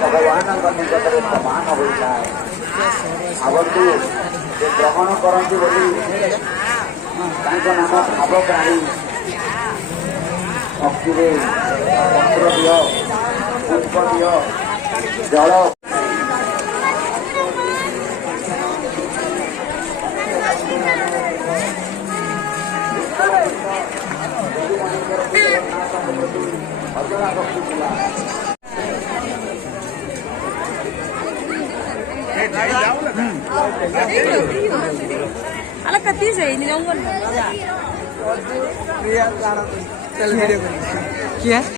ଭଗବାନଙ୍କ ନିକଟରେ ସମାନ ହୋଇଥାଏ। ଭାବନ୍ତୁ ଯେ ଗ୍ରହଣ କରନ୍ତି ବୋଲି ତାଙ୍କ ନାମ ଭାବପ୍ରାଣୀ। ଭକ୍ତିରେ ପତ୍ର ଦିଅ, ପୁଷ୍ପ ଦିଅ, ଜଳ ଅଜଣା ଭକ୍ତି ଥିଲା। अलग कती से नहीं जाऊंगा क्या